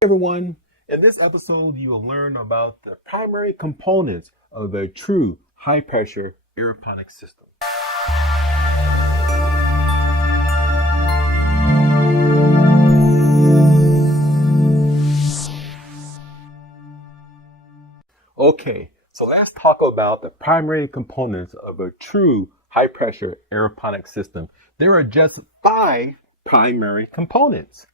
Everyone, in this episode you will learn about the primary components of a true high pressure aeroponics system. Okay, so let's talk about the primary components of a true high pressure aeroponics system. There are just 5 primary components.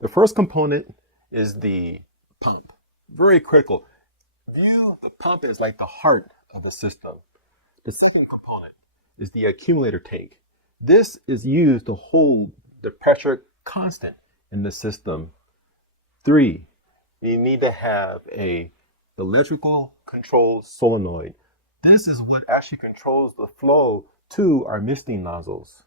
The first component is the pump. Very critical. View the pump as like the heart of the system. The second component is the accumulator tank. This is used to hold the pressure constant in the system. 3, you need to have a electrical control solenoid. This is what actually controls the flow to our misting nozzles.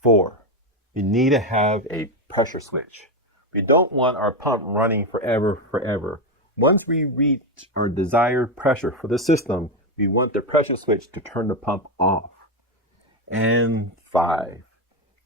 4, you need to have a pressure switch. We don't want our pump running forever. Once we reach our desired pressure for the system, we want the pressure switch to turn the pump off. And 5,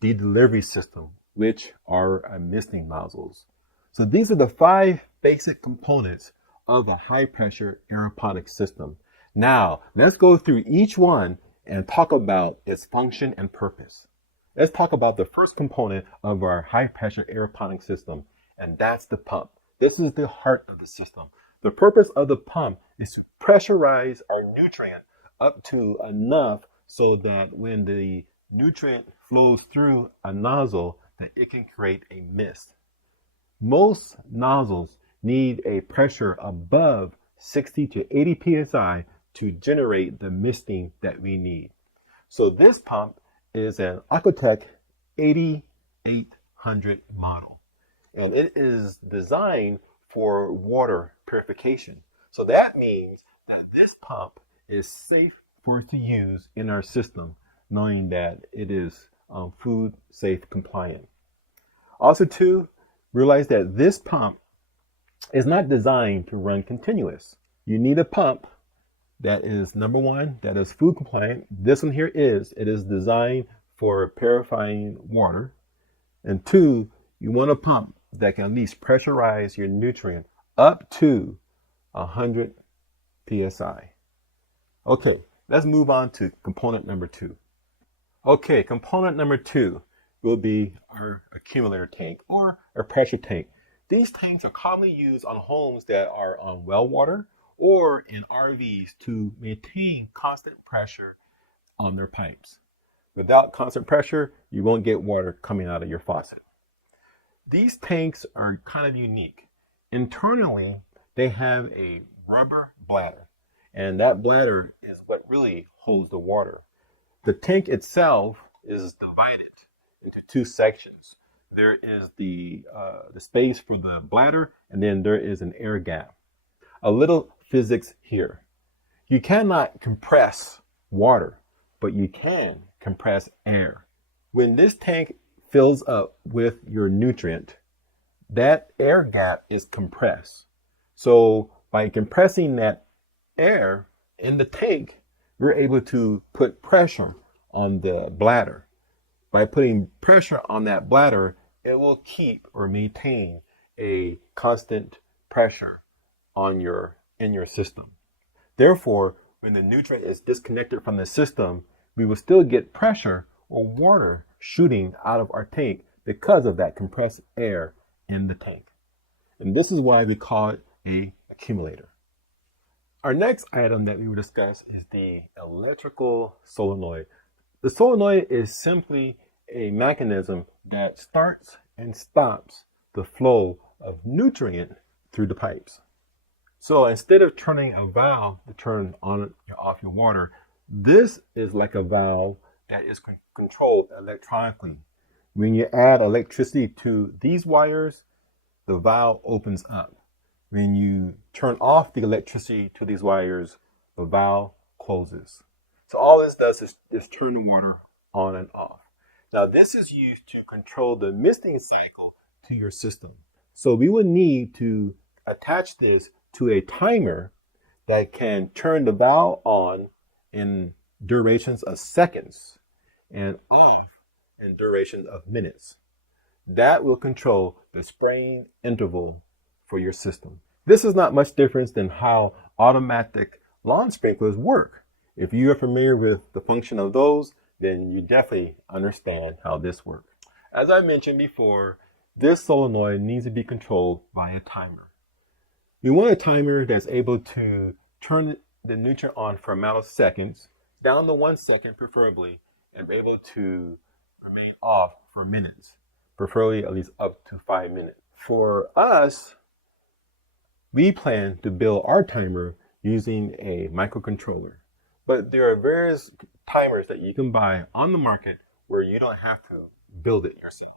the delivery system, which are our misting nozzles. So these are the 5 basic components of a high pressure aeroponics system. Now, let's go through each one and talk about its function and purpose. Let's talk about the first component of our high pressure aeroponics system, and that's the pump. This is the heart of the system. The purpose of the pump is to pressurize our nutrient up to enough so that when the nutrient flows through a nozzle, that it can create a mist. Most nozzles need a pressure above 60 to 80 psi to generate the misting that we need. So this pump is an Aquatech 8800 model, and it is designed for water purification. So that means that this pump is safe for us to use in our system, knowing that it is food safe compliant. Also too, realize that this pump is not designed to run continuous. You need a pump that is, number one, that is food compliant. This one here it is designed for purifying water. And 2, you want a pump that can at least pressurize your nutrient up to 100 psi. Okay, let's move on to component number 2. Okay, component number 2 will be our accumulator tank or our pressure tank. These tanks are commonly used on homes that are on well water or in RVs to maintain constant pressure on their pipes. Without constant pressure, you won't get water coming out of your faucet. These tanks are kind of unique. Internally, they have a rubber bladder, and that bladder is what really holds the water. The tank itself is divided into 2 sections. There is the space for the bladder, and then there is an air gap. A little physics here. You cannot compress water, but you can compress air. When this tank fills up with your nutrient, that air gap is compressed. So by compressing that air in the tank, we're able to put pressure on the bladder. By putting pressure on that bladder, it will keep or maintain a constant pressure in your system. Therefore, when the nutrient is disconnected from the system, we will still get pressure or water shooting out of our tank because of that compressed air in the tank. And this is why we call it an accumulator. Our next item that we will discuss is the electrical solenoid. The solenoid is simply a mechanism that starts and stops the flow of nutrient through the pipes. So instead of turning a valve to turn on or off your water, this is like a valve that is controlled electronically. When you add electricity to these wires, the valve opens up. When you turn off the electricity to these wires, the valve closes. So all this does is turn the water on and off. Now this is used to control the misting cycle to your system. So we would need to attach this to a timer that can turn the valve on in durations of seconds and off in durations of minutes. That will control the spraying interval for your system. This is not much different than how automatic lawn sprinklers work. If you are familiar with the function of those, then you definitely understand how this works. As I mentioned before, this solenoid needs to be controlled by a timer. We want a timer that's able to turn the nutrient on for a amount of seconds, down to 1 second preferably, and be able to remain off for minutes, preferably at least up to 5 minutes. For us, we plan to build our timer using a microcontroller, but there are various timers that you can buy on the market where you don't have to build it yourself.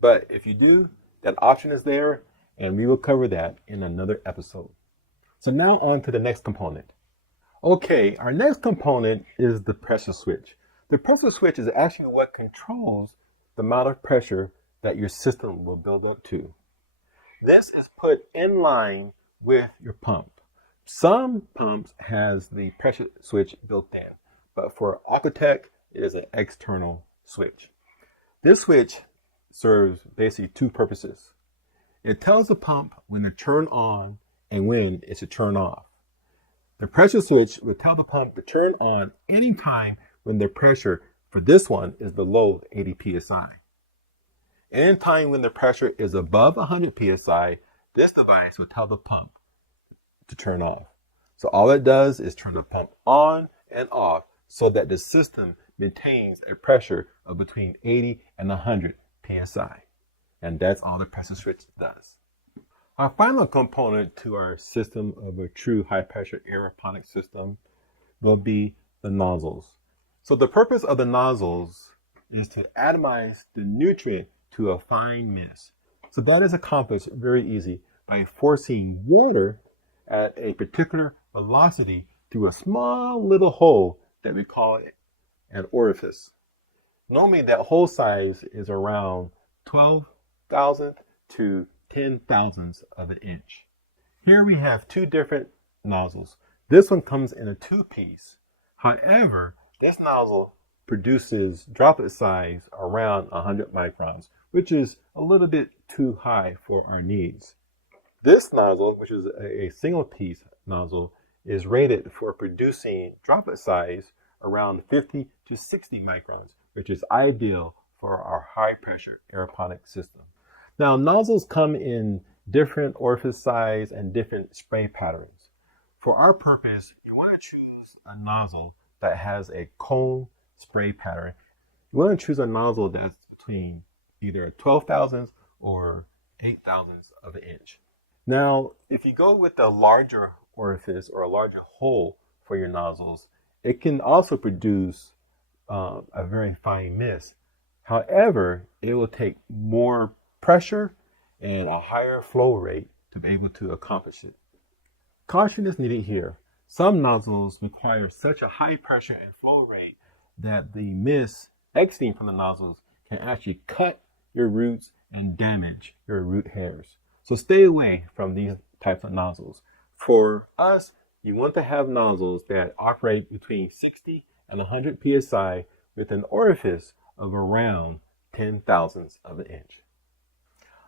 But if you do, that option is there, and we will cover that in another episode. So now on to the next component. Okay, our next component is the pressure switch. The pressure switch is actually what controls the amount of pressure that your system will build up to. This is put in line with your pump. Some pumps has the pressure switch built in, but for Aquatech, it is an external switch. This switch serves basically two purposes. It tells the pump when to turn on and when it should turn off. The pressure switch will tell the pump to turn on anytime when the pressure for this one is below 80 psi. Anytime when the pressure is above 100 psi, this device will tell the pump to turn off. So all it does is turn the pump on and off so that the system maintains a pressure of between 80 and 100 psi. And that's all the pressure switch does. Our final component to our system of a true high pressure aeroponics system will be the nozzles. So the purpose of the nozzles is to atomize the nutrient to a fine mist. So that is accomplished very easy by forcing water at a particular velocity through a small little hole that we call an orifice. Normally that hole size is around 12 thousandth to 10 thousandths of an inch. Here we have two different nozzles. This one comes in a two-piece. However, this nozzle produces droplet size around 100 microns, which is a little bit too high for our needs. This nozzle, which is a single piece nozzle, is rated for producing droplet size around 50 to 60 microns, which is ideal for our high pressure aeroponic system. Now, nozzles come in different orifice size and different spray patterns. For our purpose, you want to choose a nozzle that has a cone spray pattern. You want to choose a nozzle that's between either 12 thousandths or 8 thousandths of an inch. Now, if you go with a larger orifice or a larger hole for your nozzles, it can also produce a very fine mist. However, it will take more pressure and a higher flow rate to be able to accomplish it. Caution is needed here. Some nozzles require such a high pressure and flow rate that the mist exiting from the nozzles can actually cut your roots and damage your root hairs. So stay away from these types of nozzles. For us, you want to have nozzles that operate between 60 and 100 psi with an orifice of around 10 thousandths of an inch.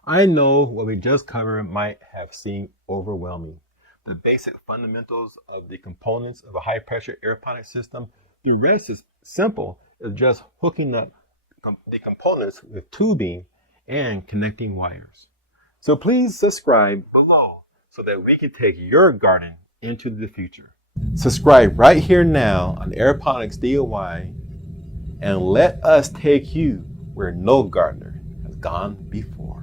I know what we just covered might have seemed overwhelming. The basic fundamentals of the components of a high pressure aeroponic system, the rest is simple. It's just hooking up the components with tubing and connecting wires. So please subscribe below so that we can take your garden into the future. Subscribe right here now on Aeroponics DIY and let us take you where no gardener has gone before.